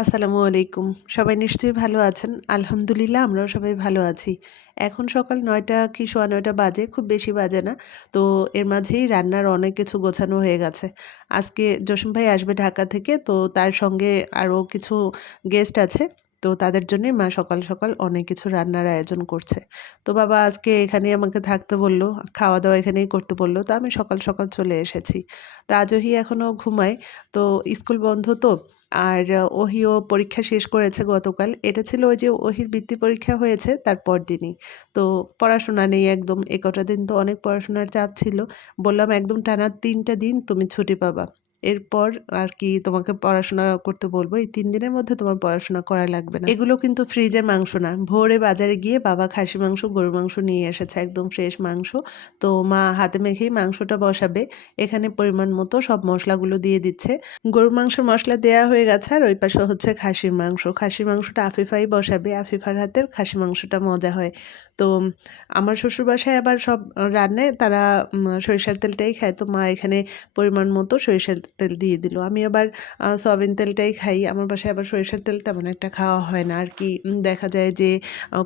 আসসালামু আলাইকুম। সবাই নিশ্চয়ই ভালো আছেন। আলহামদুলিল্লাহ আমরাও সবাই ভালো আছি। এখন সকাল ৯টা কি সোয়া ৯টা বাজে, খুব বেশি বাজে না। তো এর মাঝেই রান্নার অনেক কিছু গোছানো হয়ে গেছে। আজকে জসিম ভাই আসবে ঢাকা থেকে, তো তার সঙ্গে আরও কিছু গেস্ট আছে। তো তাদের জন্যই মা সকাল, সকাল অনেক কিছু রান্নার আয়োজন করছে। তো বাবা আজকে এখানেই আমাকে থাকতে বলল, খাওয়া-দাওয়া এখানেই করতে বলল। তো আমি সকাল, সকাল চলে এসেছি। তো আজহি এখনো ঘুমায়। তো স্কুল বন্ধ তো। আর ওহিও পরীক্ষা শেষ করেছে গতকাল। এটা ছিল ওই যে ওহির বৃত্তি পরীক্ষা হয়েছে তার পরদিনই। তো পড়াশোনা নেই একদম। এ কটা দিন তো অনেক পড়াশোনার চাপ ছিল। বললাম, "একদম টানা ৩ টা দিন তুমি ছুটি পাবা। এরপর আর কি তোমাকে পড়াশোনা করতে বলব। এই ৩ দিনের মধ্যে তোমার পড়াশোনা করা লাগবে না।" এগুলো কিন্তু ফ্রিজের মাংস না। ভোরে বাজারে গিয়ে বাবা খাসি মাংস, গরুর মাংস নিয়ে এসেছে। একদম ফ্রেশ মাংস। তো মা হাতে মেখেই মাংসটা বসাবে। এখানে পরিমাণ মতো সব মসলাগুলো দিয়ে দিচ্ছে। গরুর মাংসের মসলা দেয়া হয়ে গেছে আর ওই পাশে হচ্ছে খাসির মাংস। খাসির মাংসটা আফিফাই বসাবে। আফিফার হাতের খাসি মাংসটা মজা হয়। তো আমার শ্বশুরবাসায় আবার সব রান্নায় তারা সরিষার তেলটাই খায়। তো মা এখানে পরিমাণ মতো সরিষার তেল দিয়ে দিল। আমি আবার সয়াবিন তেলটাই খাই। আমার বাসায় আবার সরিষার তেল তেমন একটা খাওয়া হয় না আর কি। দেখা যায় যে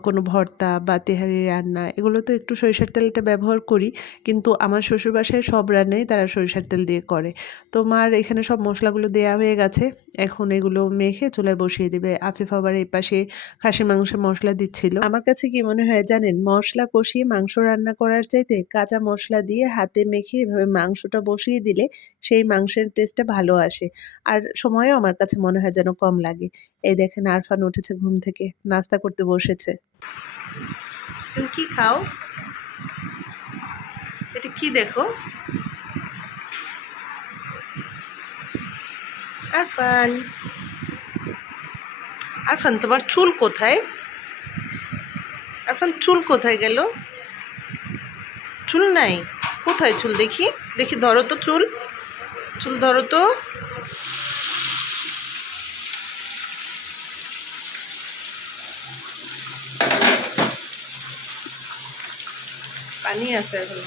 কোনো ভর্তা বা তেহারি রান্না এগুলোতে একটু সরিষার তেলটা ব্যবহার করি। কিন্তু আমার শ্বশুরবাসায় সব রান্নাই তারা সরিষার তেল দিয়ে করে। তো মার এখানে সব মশলাগুলো দেয়া হয়ে গেছে। এখন এগুলো মেখে চুলায় বসিয়ে দিবে। আফিফ আবার এই পাশে খাসির মাংসের মসলা দিচ্ছিল। আমার কাছে কি মনে হয় জানেন? মসলা কষিয়ে মাংস রান্না করার চাইতে কাঁচা মসলা দিয়ে হাতে মেখে এভাবে মাংসটা বসিয়ে দিলে সেই মাংসের টেস্টটা ভালো আসে। আর সময়ও আমার কাছে মনে হয় যেন কম লাগে। এই দেখেন আরফান উঠেছে ঘুম থেকে, নাস্তা করতে বসেছে। তুমি কি খাও? এটা কি দেখো? আরফান, আরফান তোমার চুল কোথায়? আরফান চুল কোথায় গেল? চুল নাই? কোথায় চুল দেখি? দেখি ধরো তো চুল। চুল ধরো তো। পানি আছে এখন।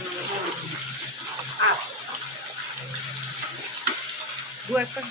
দু একটা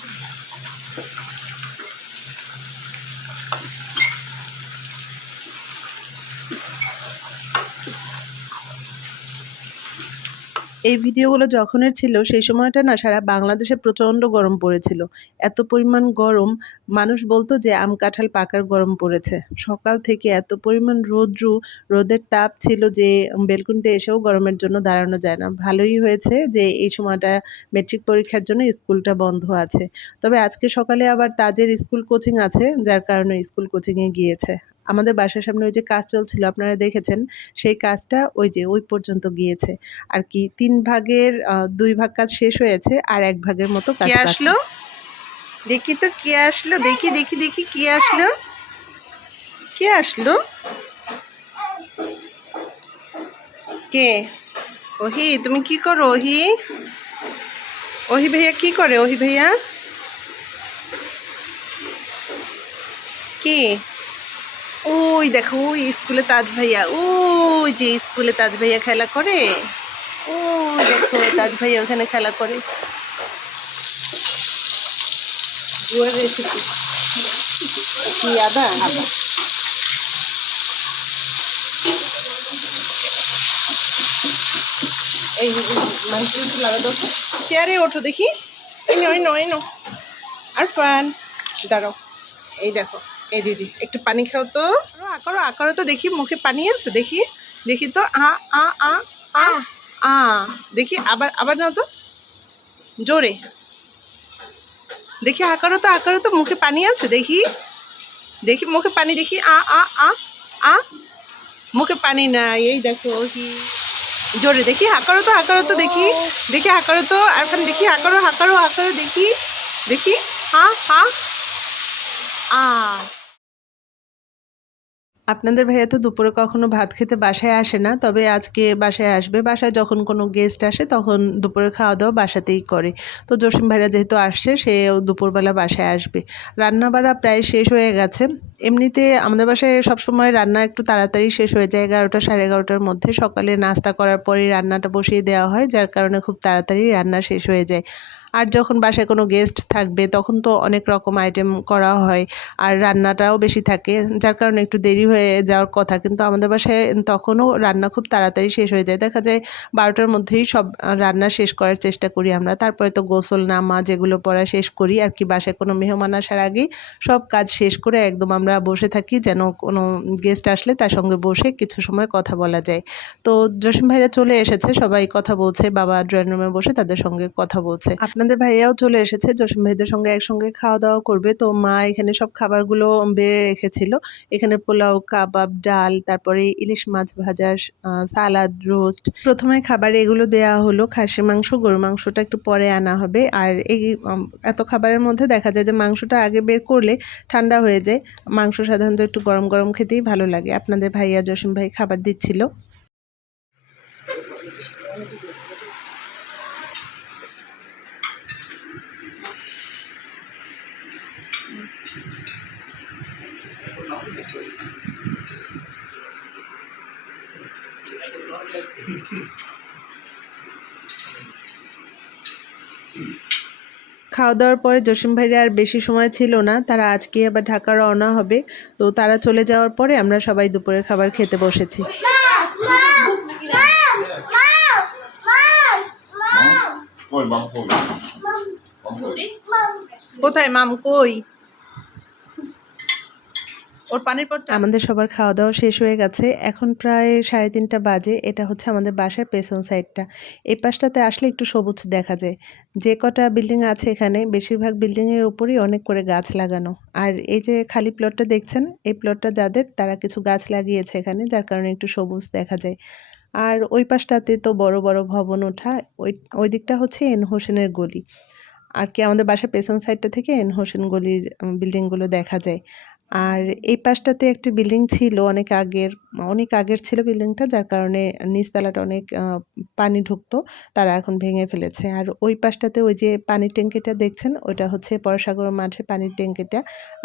এই ভিডিওগুলো যখনের ছিল সেই সময়টা না সারা বাংলাদেশে প্রচণ্ড গরম পড়েছিল। এত পরিমাণ গরম, মানুষ বলতো যে আম কাঁঠাল পাকার গরম পড়েছে। সকাল থেকে এত পরিমাণ রৌদ্রু, রোদের তাপ ছিল যে বেলকুনিতে এসেও গরমের জন্য দাঁড়ানো যায় না। ভালোই হয়েছে যে এই সময়টা মেট্রিক পরীক্ষার জন্য স্কুলটা বন্ধ আছে। তবে আজকে সকালে আবার তাজের স্কুল কোচিং আছে, যার কারণে স্কুল কোচিংয়ে গিয়েছে। আমাদের বাসার সামনে ওই যে কাজ চলছিল আপনারা দেখেছেন, সেই কাজটা ওই যে ওই পর্যন্ত গিয়েছে আর কি। ৩ ভাগের ২ ভাগ কাজ শেষ হয়েছে আর ১ ভাগের মতো কাজ বাকি। কে আসলো? দেখি তো কে আসলো, দেখি দেখি দেখি কে আসলো? কে আসলো? কে? ওহি, তুমি কি করো ওহি? ওহি ভাইয়া কি করে? ওহি ভাইয়া কে? ওই দেখো, ওই স্কুলে তাজ ভাইয়া, ওই যে স্কুলে তাজ ভাইয়া খেলা করে। ওই দেখো তাজ ভাইয়া ওখানে খেলা করে। জুয়ার রেসিপি কি? আদা আদা এই মাংস একটু লাগা দাও তো। চেয়ারে ওঠো দেখি। এই নো এই নো এই নো। আরফান দাঁড়াও। এই দেখো, এই জি জি, একটু পানি খাও তো। আকারো আকারো তো দেখি, মুখে পানি আছে দেখি। দেখি তো আ আ আ আ আ দেখি, আবার আবার নাও তো জোরে। দেখি আকারো তো, মুখে পানি আছে দেখি। দেখি মুখে পানি দেখি। আ আ আ আ মুখে পানি নাই। এই দেখো কি জোরে দেখি। হাঁকারো তো দেখি। দেখি হাঁকারো তো এখন, দেখি হাঁকারো হাঁকারো হাঁকারো দেখি। দেখি হা হা আ। আপনাদের ভাইয়া তো দুপুরে কখনো ভাত খেতে বাসায় আসে না, তবে আজকে বাসায় আসবে। বাসায় যখন কোনো গেস্ট আসে তখন দুপুরে খাওয়া দাওয়া বাসাতেই করে। তো জসিম ভাইয়া যেহেতু আসছে, সেও দুপুরবেলা বাসায় আসবে। রান্নাবাড়া প্রায় শেষ হয়ে গেছে। এমনিতে আমাদের বাসায় সবসময় রান্না একটু তাড়াতাড়ি শেষ হয়ে যায়, 11টা সাড়ে 11টার মধ্যে। সকালে নাস্তা করার পরেই রান্নাটা বসিয়ে দেওয়া হয়, যার কারণে খুব তাড়াতাড়ি রান্না শেষ হয়ে যায়। আর যখন বাসায় কোনো গেস্ট থাকবে তখন তো অনেক রকম আইটেম করা হয়, আর রান্নাটাও বেশি থাকে, যার কারণে একটু দেরি হয়ে যাওয়ার কথা। কিন্তু আমাদের বাসায় তখনও রান্না খুব তাড়াতাড়ি শেষ হয়ে যায়, দেখা যায় 12টার মধ্যেই সব রান্না শেষ করার চেষ্টা করি আমরা। তারপরে তো গোসল নামাজ এগুলো পড়া শেষ করি আর কি, বাসায় কোনো মেহমান আসার আগেই সব কাজ শেষ করে একদম আমরা বসে থাকি, যেন কোনো গেস্ট আসলে তার সঙ্গে বসে কিছু সময় কথা বলা যায়। তো জসিম ভাইরা চলে এসেছে, সবাই কথা বলছে, বাবা ড্রয়িং রুমে বসে তাদের সঙ্গে কথা বলছে। আপনাদের ভাইয়াও চলে এসেছে, জসিম ভাইদের সঙ্গে একসঙ্গে খাওয়া দাওয়া করবে। তো মা এখানে সব খাবারগুলো বেড়ে রেখেছিল। এখানে পোলাও, কাবাব, ডাল, তারপরে ইলিশ মাছ ভাজা, সালাদ, রোস্ট। প্রথমে খাবারে এগুলো দেয়া হলো। খাসি মাংস, গরু মাংসটা একটু পরে আনা হবে। আর এই এত খাবারের মধ্যে দেখা যায় যে মাংসটা আগে বের করলে ঠান্ডা হয়ে যায়। মাংস সাধারণত একটু গরম গরম খেতেই ভালো লাগে। আপনাদের ভাইয়া জসিম ভাই খাবার দিচ্ছিল। খাওয়া দাওয়ার পরে জসিম ভাইরা আর বেশি সময় ছিল না, তারা আজকে আবার ঢাকা রওনা হবে। তো তারা চলে যাওয়ার পরে আমরা সবাই দুপুরের খাবার খেতে বসেছি। কোথায় মাম, কই ওর পানির পটটা? আমাদের সবার খাওয়া দাওয়া শেষ হয়ে গেছে, এখন প্রায় 3:30 বাজে। এটা হচ্ছে আমাদের বাসার পেছন সাইডটা। এই পাশটাতে আসলে একটু সবুজ দেখা যায়। যে কটা বিল্ডিং আছে এখানে, বেশিরভাগ বিল্ডিংয়ের উপরই অনেক করে গাছ লাগানো। আর এই যে খালি প্লটটা দেখছেন, এই প্লটটা যাদের, তারা কিছু গাছ লাগিয়েছে এখানে, যার কারণে একটু সবুজ দেখা যায়। আর ওই পাশটাতে তো বড় বড় ভবন ওঠা। ওই ওই দিকটা হচ্ছে এন হোসেনের গলি। আর কি আমাদের বাসার পেছন সাইডটা থেকে এন হোসেন গলির বিল্ডিংগুলো দেখা যায়। আর এই পাশটাতে একটি বিল্ডিং ছিল অনেক আগের ছিল বিল্ডিংটা, যার কারণে নিচতলাটা অনেক পানি ঢুকতো, তারা এখন ভেঙে ফেলেছে। আর ওই পাশটাতে ওই যে পানির ট্যাঙ্কিটা দেখছেন, ওইটা হচ্ছে পরসাগর মাঠে পানির ট্যাঙ্কিটা।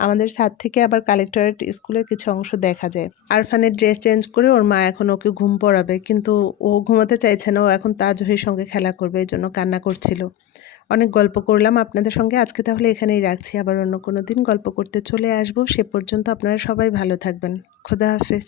আমাদের ছাদ থেকে আবার কালেক্টরেট স্কুলের কিছু অংশ দেখা যায়। আরফানের ড্রেস চেঞ্জ করে ওর মা এখন ওকে ঘুম পড়াবে, কিন্তু ও ঘুমাতে চাইছে না, ও এখন তাজহির সঙ্গে খেলা করবে, এই জন্য কান্না করছিল। অনেক গল্প করলাম আপনাদের সঙ্গে, আজকে তাহলে এখানেই রাখছি। আবার অন্য কোনো দিন গল্প করতে চলে আসবো। সে পর্যন্ত আপনারা সবাই ভালো থাকবেন। খোদা হাফেজ।